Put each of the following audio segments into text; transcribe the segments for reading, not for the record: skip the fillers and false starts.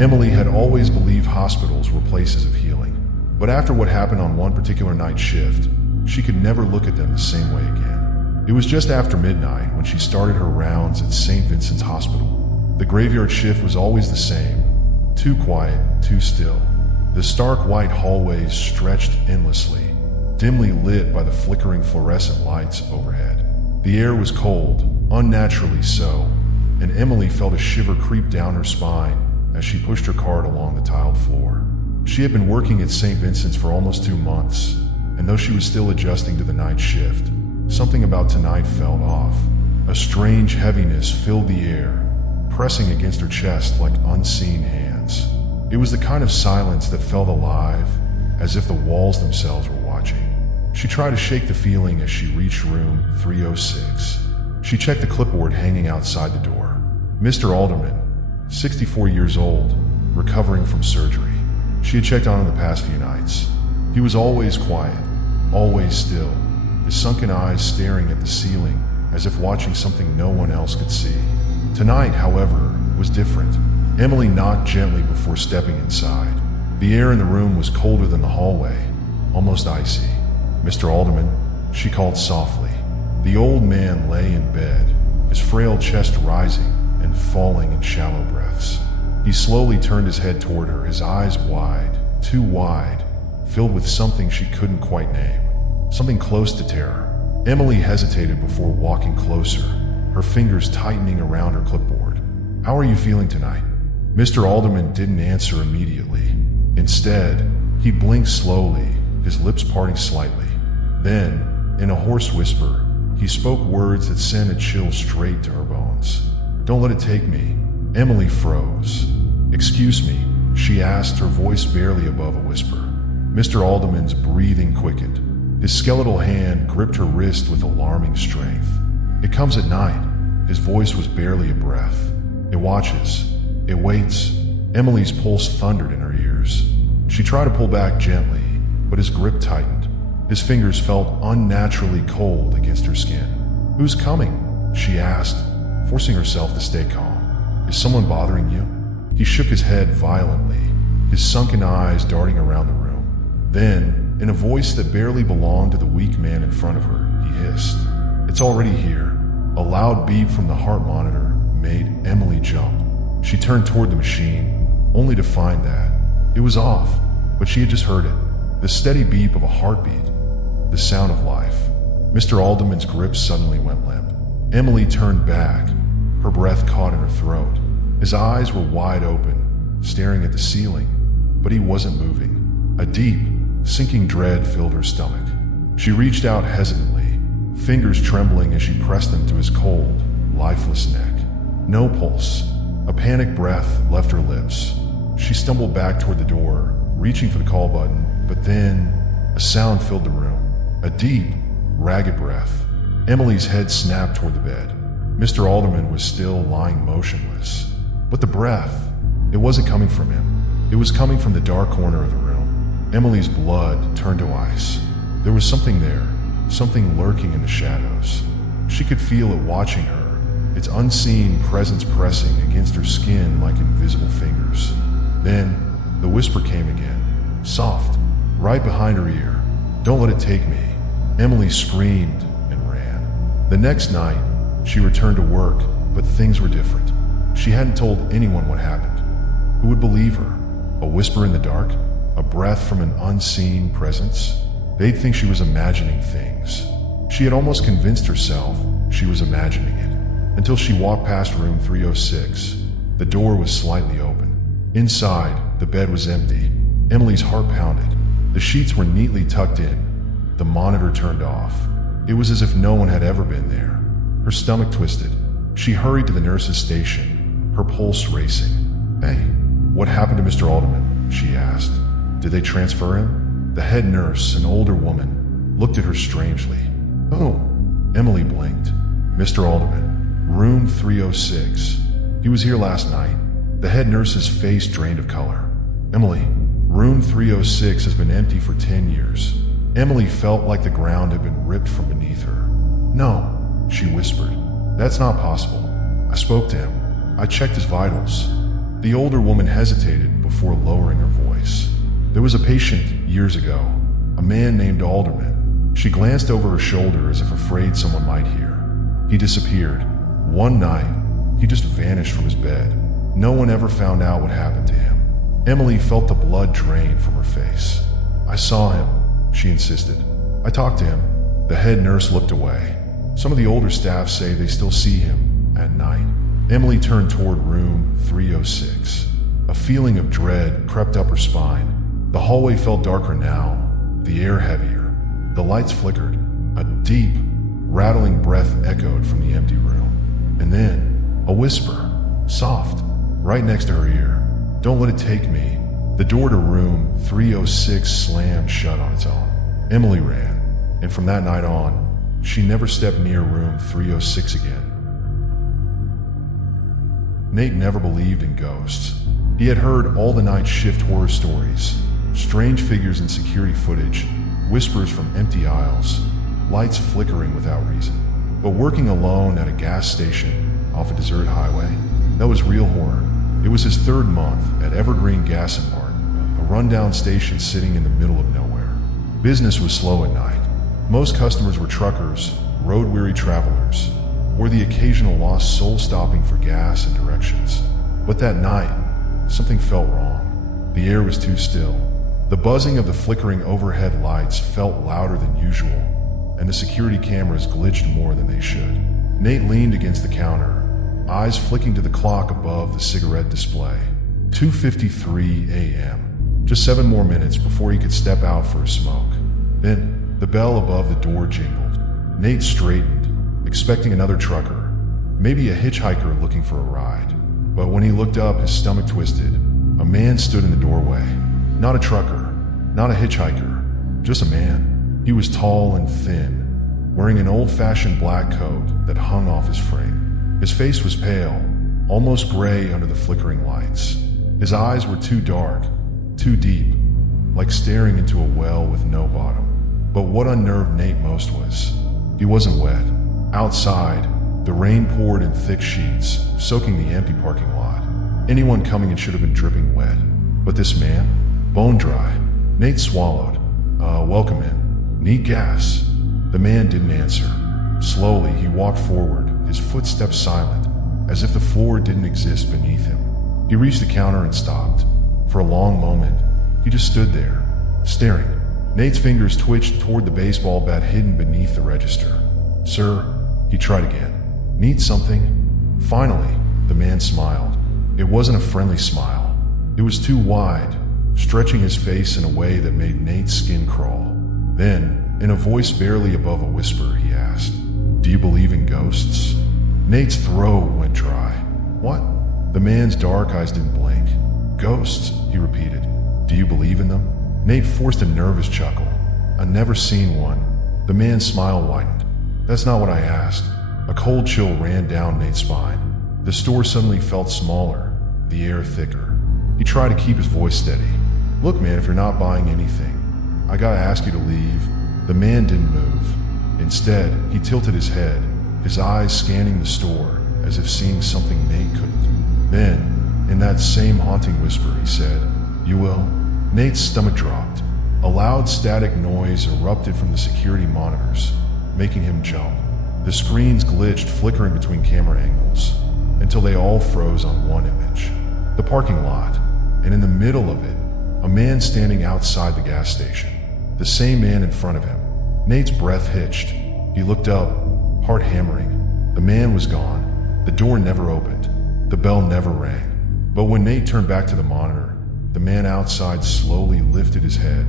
Emily had always believed hospitals were places of healing, but after what happened on one particular night shift, she could never look at them the same way again. It was just after midnight when she started her rounds at St. Vincent's Hospital. The graveyard shift was always the same, too quiet, too still. The stark white hallways stretched endlessly, dimly lit by the flickering fluorescent lights overhead. The air was cold, unnaturally so, and Emily felt a shiver creep down her spine as she pushed her cart along the tiled floor. She had been working at St. Vincent's for almost 2 months, and though she was still adjusting to the night shift, something about tonight felt off. A strange heaviness filled the air, pressing against her chest like unseen hands. It was the kind of silence that felt alive, as if the walls themselves were watching. She tried to shake the feeling as she reached room 306. She checked the clipboard hanging outside the door. Mr. Alderman, 64 years old, recovering from surgery. She had checked on him the past few nights. He was always quiet, always still, his sunken eyes staring at the ceiling as if watching something no one else could see. Tonight, however, was different. Emily knocked gently before stepping inside. The air in the room was colder than the hallway, almost icy. "Mr. Alderman," she called softly. The old man lay in bed, his frail chest rising and falling in shallow breaths. He slowly turned his head toward her, his eyes wide, too wide, filled with something she couldn't quite name. Something close to terror. Emily hesitated before walking closer, her fingers tightening around her clipboard. "How are you feeling tonight?" Mr. Alderman didn't answer immediately. Instead, he blinked slowly, his lips parting slightly. Then, in a hoarse whisper, he spoke words that sent a chill straight to her bones. "Don't let it take me." Emily froze. "Excuse me," she asked, her voice barely above a whisper. Mr. Alderman's breathing quickened. His skeletal hand gripped her wrist with alarming strength. "It comes at night." His voice was barely a breath. "It watches. It waits." Emily's pulse thundered in her ears. She tried to pull back gently, but his grip tightened. His fingers felt unnaturally cold against her skin. "Who's coming?" she asked, forcing herself to stay calm. "Is someone bothering you?" He shook his head violently, his sunken eyes darting around the room. Then, in a voice that barely belonged to the weak man in front of her, he hissed, "It's already here." A loud beep from the heart monitor made Emily jump. She turned toward the machine, only to find that it was off, but she had just heard it. The steady beep of a heartbeat, the sound of life. Mr. Alderman's grip suddenly went limp. Emily turned back, her breath caught in her throat. His eyes were wide open, staring at the ceiling, but he wasn't moving. A deep, sinking dread filled her stomach. She reached out hesitantly, fingers trembling as she pressed them to his cold, lifeless neck. No pulse. A panicked breath left her lips. She stumbled back toward the door, reaching for the call button, but then a sound filled the room. A deep, ragged breath. Emily's head snapped toward the bed. Mr. Alderman was still lying motionless. But the breath, it wasn't coming from him. It was coming from the dark corner of the room. Emily's blood turned to ice. There was something there, something lurking in the shadows. She could feel it watching her, its unseen presence pressing against her skin like invisible fingers. Then, the whisper came again, soft, right behind her ear. "Don't let it take me." Emily screamed and ran. The next night, she returned to work, but things were different. She hadn't told anyone what happened. Who would believe her? A whisper in the dark? A breath from an unseen presence? They'd think she was imagining things. She had almost convinced herself she was imagining it, until she walked past room 306. The door was slightly open. Inside, the bed was empty. Emily's heart pounded. The sheets were neatly tucked in. The monitor turned off. It was as if no one had ever been there. Her stomach twisted. She hurried to the nurse's station, her pulse racing. "Hey, what happened to Mr. Alderman?" she asked. "Did they transfer him?" The head nurse, an older woman, looked at her strangely. "Oh," Emily blinked. "Mr. Alderman, room 306. He was here last night." The head nurse's face drained of color. "Emily, room 306 has been empty for 10 years. Emily felt like the ground had been ripped from beneath her. "No," she whispered. "That's not possible. I spoke to him. I checked his vitals. The older woman hesitated before lowering her voice. "There was a patient years ago, a man named Alderman." She glanced over her shoulder as if afraid someone might hear. "He disappeared. One night, he just vanished from his bed. No one ever found out what happened to him." Emily felt the blood drain from her face. "I saw him," she insisted. "I talked to him." The head nurse looked away. "Some of the older staff say they still see him at night." Emily turned toward room 306. A feeling of dread crept up her spine. The hallway felt darker now, the air heavier. The lights flickered. A deep, rattling breath echoed from the empty room. And then, a whisper, soft, right next to her ear. "Don't let it take me." The door to room 306 slammed shut on its own. Emily ran, and from that night on, she never stepped near room 306 again. Nate never believed in ghosts. He had heard all the night shift horror stories, strange figures in security footage, whispers from empty aisles, lights flickering without reason. But working alone at a gas station off a desert highway, that was real horror. It was his third month at Evergreen Gas and Mart, a rundown station sitting in the middle of nowhere. Business was slow at night. Most customers were truckers, road-weary travelers, or the occasional lost soul stopping for gas and directions. But that night, something felt wrong. The air was too still. The buzzing of the flickering overhead lights felt louder than usual, and the security cameras glitched more than they should. Nate leaned against the counter, eyes flicking to the clock above the cigarette display. 2:53 a.m. Just 7 more minutes before he could step out for a smoke. Then, the bell above the door jingled. Nate straightened, expecting another trucker, maybe a hitchhiker looking for a ride. But when he looked up, his stomach twisted. A man stood in the doorway. Not a trucker, not a hitchhiker, just a man. He was tall and thin, wearing an old-fashioned black coat that hung off his frame. His face was pale, almost gray under the flickering lights. His eyes were too dark, too deep, like staring into a well with no bottom. But what unnerved Nate most was, he wasn't wet. Outside, the rain poured in thick sheets, soaking the empty parking lot. Anyone coming in should have been dripping wet. But this man, bone dry. Nate swallowed. Welcome in. Need gas?" The man didn't answer. Slowly, he walked forward, his footsteps silent, as if the floor didn't exist beneath him. He reached the counter and stopped. For a long moment, he just stood there, staring. Nate's fingers twitched toward the baseball bat hidden beneath the register. "Sir," he tried again. "Need something?" Finally, the man smiled. It wasn't a friendly smile. It was too wide, stretching his face in a way that made Nate's skin crawl. Then, in a voice barely above a whisper, he asked, "Do you believe in ghosts?" Nate's throat went dry. "What?" The man's dark eyes didn't blink. "Ghosts," he repeated. "Do you believe in them?" Nate forced a nervous chuckle. "I've never seen one." The man's smile widened. "That's not what I asked." A cold chill ran down Nate's spine. The store suddenly felt smaller, the air thicker. He tried to keep his voice steady. "Look, man, if you're not buying anything, I gotta ask you to leave." The man didn't move. Instead, he tilted his head, his eyes scanning the store as if seeing something Nate couldn't. Then, in that same haunting whisper, he said, "You will?" Nate's stomach dropped. A loud static noise erupted from the security monitors, making him jump. The screens glitched, flickering between camera angles, until they all froze on one image. The parking lot, and in the middle of it, a man standing outside the gas station. The same man in front of him. Nate's breath hitched. He looked up, heart hammering. The man was gone. The door never opened. The bell never rang. But when Nate turned back to the monitor, the man outside slowly lifted his head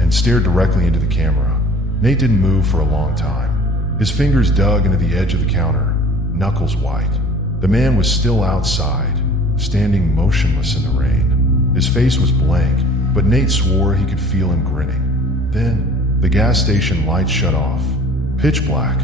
and stared directly into the camera. Nate didn't move for a long time. His fingers dug into the edge of the counter, knuckles white. The man was still outside, standing motionless in the rain. His face was blank, but Nate swore he could feel him grinning. Then, the gas station lights shut off. Pitch black.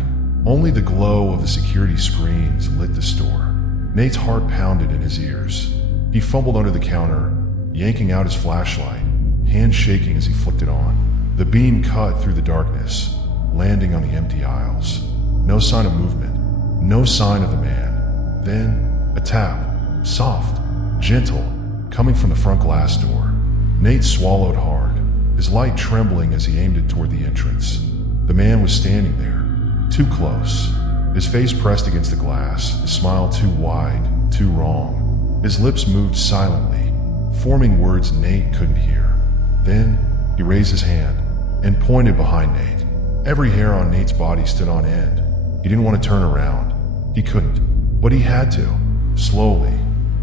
Only the glow of the security screens lit the store. Nate's heart pounded in his ears. He fumbled under the counter, yanking out his flashlight, hands shaking as he flicked it on. The beam cut through the darkness, landing on the empty aisles. No sign of movement, no sign of the man. Then, a tap, soft, gentle, coming from the front glass door. Nate swallowed hard, his light trembling as he aimed it toward the entrance. The man was standing there, too close, his face pressed against the glass, his smile too wide, too wrong. His lips moved silently, forming words Nate couldn't hear. Then, he raised his hand and pointed behind Nate. Every hair on Nate's body stood on end. He didn't want to turn around. He couldn't, but he had to. Slowly,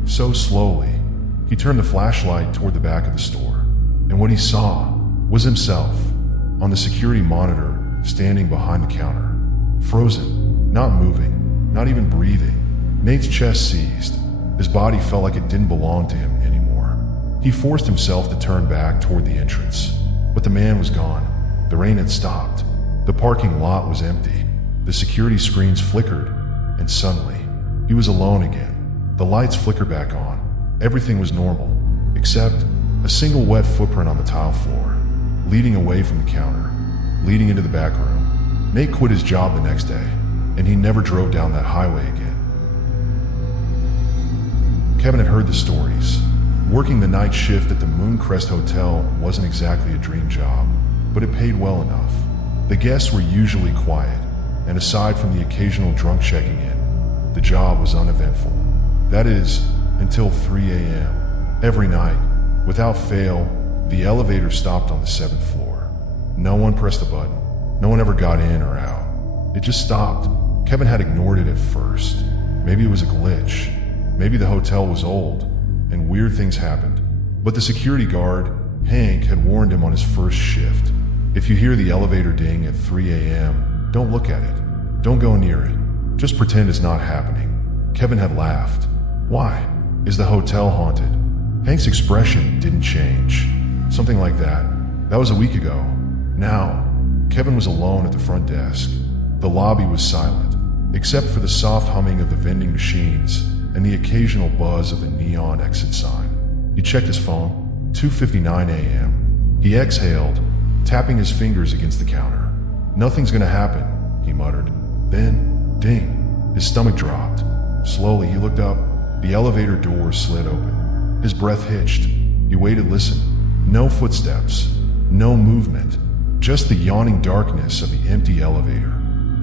so slowly, he turned the flashlight toward the back of the store. And what he saw was himself, on the security monitor, standing behind the counter. Frozen, not moving, not even breathing. Nate's chest seized. His body felt like it didn't belong to him anymore. He forced himself to turn back toward the entrance. But the man was gone. The rain had stopped. The parking lot was empty. The security screens flickered, and suddenly, he was alone again. The lights flickered back on. Everything was normal, except a single wet footprint on the tile floor, leading away from the counter, leading into the back room. Nate quit his job the next day, and he never drove down that highway again. Kevin had heard the stories. Working the night shift at the Mooncrest Hotel wasn't exactly a dream job, but it paid well enough. The guests were usually quiet, and aside from the occasional drunk checking in, the job was uneventful. That is, until 3 a.m. Every night, without fail, the elevator stopped on the 7th floor. No one pressed the button. No one ever got in or out. It just stopped. Kevin had ignored it at first. Maybe it was a glitch. Maybe the hotel was old, and weird things happened. But the security guard, Hank, had warned him on his first shift. If you hear the elevator ding at 3 a.m., don't look at it. Don't go near it. Just pretend it's not happening. Kevin had laughed. Why? Is the hotel haunted? Hank's expression didn't change. Something like that. That was a week ago. Now, Kevin was alone at the front desk. The lobby was silent, except for the soft humming of the vending machines and the occasional buzz of the neon exit sign. He checked his phone. 2:59 a.m. He exhaled, tapping his fingers against the counter. Nothing's gonna happen, he muttered. Then, ding, his stomach dropped. Slowly, he looked up. The elevator door slid open. His breath hitched. He waited, listened. No footsteps, no movement, just the yawning darkness of the empty elevator.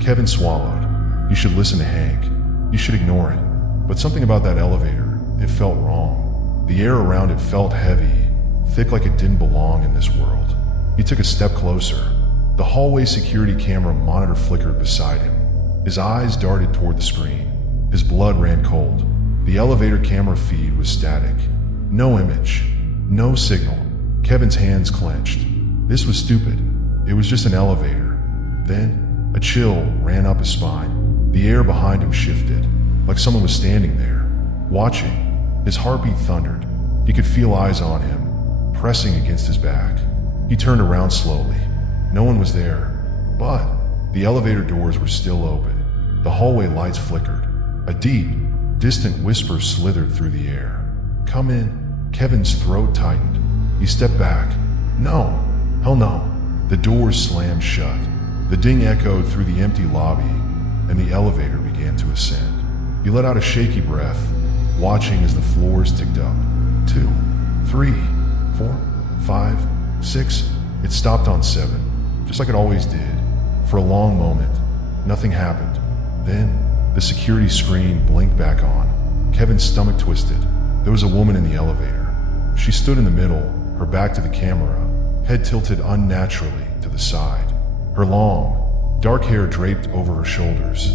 Kevin swallowed. He should listen to Hank. He should ignore it. But something about that elevator, it felt wrong. The air around it felt heavy, thick like it didn't belong in this world. He took a step closer. The hallway security camera monitor flickered beside him. His eyes darted toward the screen. His blood ran cold. The elevator camera feed was static. No image. No signal. Kevin's hands clenched. This was stupid. It was just an elevator. Then, a chill ran up his spine. The air behind him shifted, like someone was standing there, watching. His heartbeat thundered. He could feel eyes on him, pressing against his back. He turned around slowly. No one was there, but the elevator doors were still open. The hallway lights flickered. A deep, distant whisper slithered through the air. Come in. Kevin's throat tightened. He stepped back. No. Hell no. The doors slammed shut. The ding echoed through the empty lobby, and the elevator began to ascend. He let out a shaky breath, watching as the floors ticked up. 2, 3, 4, 5, 6. It stopped on 7, just like it always did. For a long moment, nothing happened. Then, the security screen blinked back on. Kevin's stomach twisted. There was a woman in the elevator. She stood in the middle, her back to the camera, head tilted unnaturally to the side. Her long, dark hair draped over her shoulders,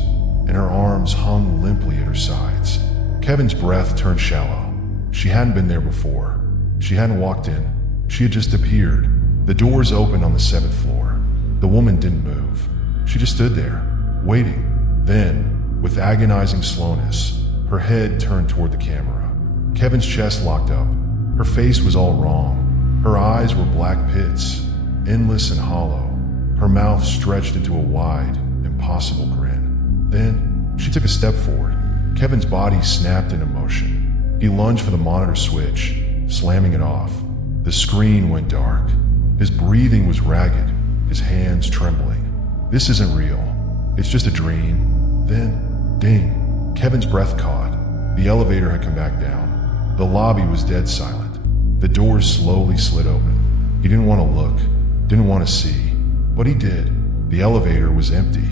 and her arms hung limply at her sides. Kevin's breath turned shallow. She hadn't been there before. She hadn't walked in. She had just appeared. The doors opened on the 7th floor. The woman didn't move. She just stood there, waiting. Then, with agonizing slowness, her head turned toward the camera. Kevin's chest locked up. Her face was all wrong. Her eyes were black pits, endless and hollow. Her mouth stretched into a wide, impossible grin. Then, she took a step forward. Kevin's body snapped into motion. He lunged for the monitor switch, slamming it off. The screen went dark. His breathing was ragged, his hands trembling. This isn't real. It's just a dream. Then, ding. Kevin's breath caught. The elevator had come back down. The lobby was dead silent. The doors slowly slid open. He didn't want to look, didn't want to see, but he did. The elevator was empty.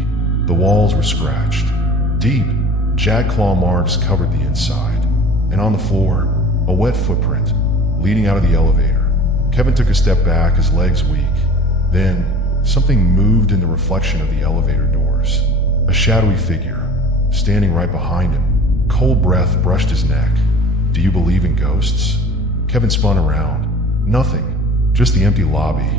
The walls were scratched. Deep, jagged claw marks covered the inside. And on the floor, a wet footprint leading out of the elevator. Kevin took a step back, his legs weak. Then, something moved in the reflection of the elevator doors. A shadowy figure, standing right behind him. Cold breath brushed his neck. "Do you believe in ghosts?" Kevin spun around. Nothing, just the empty lobby.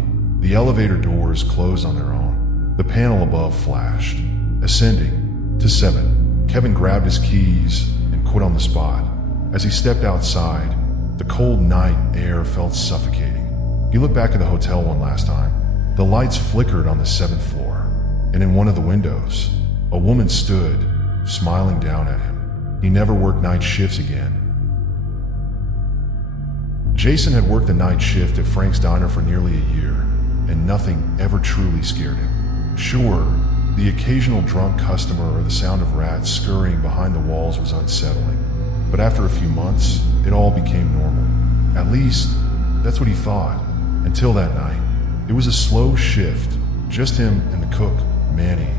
The elevator doors closed on their own. The panel above flashed. Ascending to 7. Kevin grabbed his keys and quit on the spot. As he stepped outside, the cold night air felt suffocating. He looked back at the hotel one last time. The lights flickered on the 7th floor, and in one of the windows, a woman stood, smiling down at him. He never worked night shifts again. Jason had worked the night shift at Frank's Diner for nearly a year, and nothing ever truly scared him. Sure, the occasional drunk customer or the sound of rats scurrying behind the walls was unsettling, but after a few months, it all became normal. At least, that's what he thought, until that night. It was a slow shift, just him and the cook, Manny,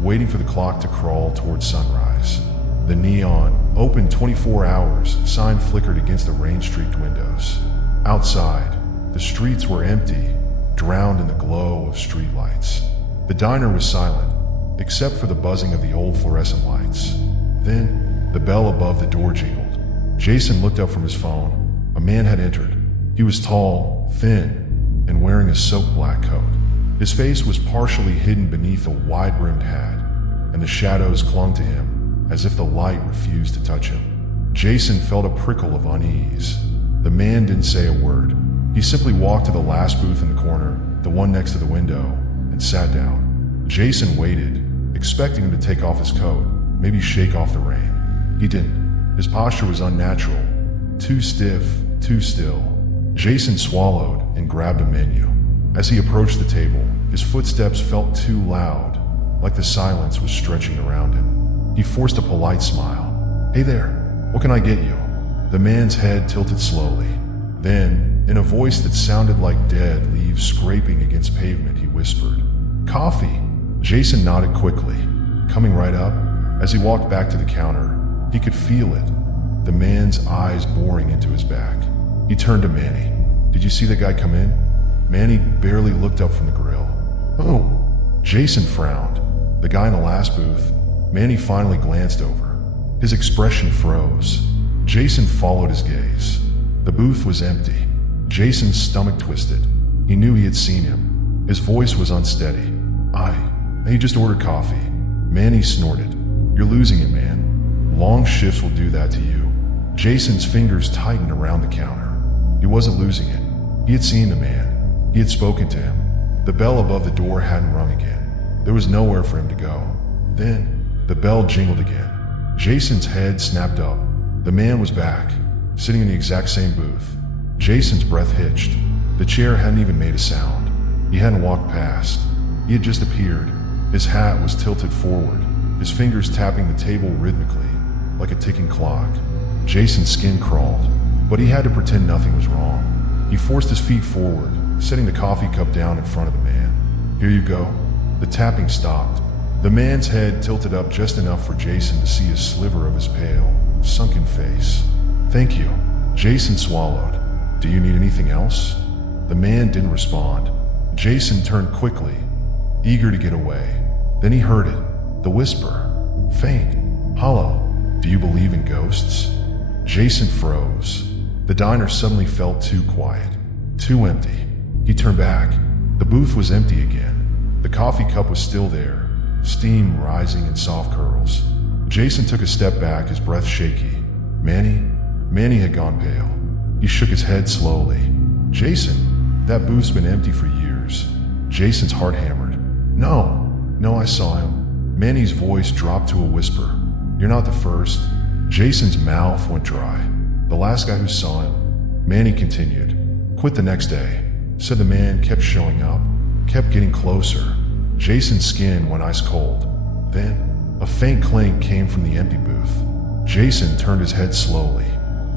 waiting for the clock to crawl towards sunrise. The neon, open 24 hours, sign flickered against the rain-streaked windows. Outside, the streets were empty, drowned in the glow of streetlights. The diner was silent, except for the buzzing of the old fluorescent lights. Then, the bell above the door jingled. Jason looked up from his phone. A man had entered. He was tall, thin, and wearing a soaked black coat. His face was partially hidden beneath a wide-brimmed hat, and the shadows clung to him as if the light refused to touch him. Jason felt a prickle of unease. The man didn't say a word. He simply walked to the last booth in the corner, the one next to the window, and sat down. Jason waited, expecting him to take off his coat, maybe shake off the rain. He didn't. His posture was unnatural, too stiff, too still. Jason swallowed and grabbed a menu. As he approached the table, his footsteps felt too loud, like the silence was stretching around him. He forced a polite smile. "Hey there, what can I get you?" The man's head tilted slowly. Then, in a voice that sounded like dead leaves scraping against pavement, he whispered, "Coffee." Jason nodded quickly, coming right up. As he walked back to the counter, he could feel it, the man's eyes boring into his back. He turned to Manny. "Did you see that guy come in?" Manny barely looked up from the grill. "Oh." Jason frowned. The guy in the last booth. Manny finally glanced over. His expression froze. Jason followed his gaze. The booth was empty. Jason's stomach twisted. He knew he had seen him. His voice was unsteady. I just ordered coffee." Manny snorted. "You're losing it, man. Long shifts will do that to you." Jason's fingers tightened around the counter. He wasn't losing it. He had seen the man. He had spoken to him. The bell above the door hadn't rung again. There was nowhere for him to go. Then, the bell jingled again. Jason's head snapped up. The man was back, sitting in the exact same booth. Jason's breath hitched. The chair hadn't even made a sound. He hadn't walked past. He had just appeared. His hat was tilted forward, his fingers tapping the table rhythmically, like a ticking clock. Jason's skin crawled, but he had to pretend nothing was wrong. He forced his feet forward, setting the coffee cup down in front of the man. "Here you go." The tapping stopped. The man's head tilted up just enough for Jason to see a sliver of his pale, sunken face. "Thank you." Jason swallowed. "Do you need anything else?" The man didn't respond. Jason turned quickly, eager to get away. Then he heard it, the whisper, faint, hollow. "Do you believe in ghosts?" Jason froze. The diner suddenly felt too quiet, too empty. He turned back. The booth was empty again. The coffee cup was still there, steam rising in soft curls. Jason took a step back, his breath shaky. Manny had gone pale. He shook his head slowly. "Jason, that booth's been empty for years." Jason's heart hammered. No, I saw him." Manny's voice dropped to a whisper. "You're not the first." Jason's mouth went dry. "The last guy who saw him." Manny continued. "Quit the next day." Said the man kept showing up, kept getting closer. Jason's skin went ice cold. Then, a faint clink came from the empty booth. Jason turned his head slowly.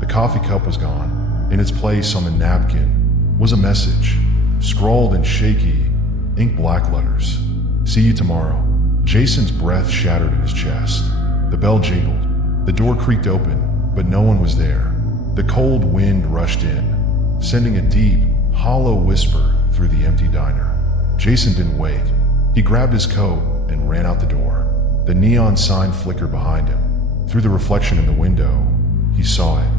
The coffee cup was gone. In its place on the napkin was a message, scrawled in shaky, ink black letters. See you tomorrow. Jason's breath shattered in his chest. The bell jingled. The door creaked open, but no one was there. The cold wind rushed in, sending a deep, hollow whisper through the empty diner. Jason didn't wait. He grabbed his coat and ran out the door. The neon sign flickered behind him. Through the reflection in the window, he saw it.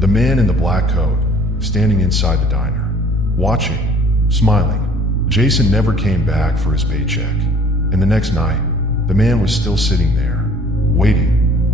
The man in the black coat, standing inside the diner, watching, smiling. Jason never came back for his paycheck. And the next night, the man was still sitting there, waiting,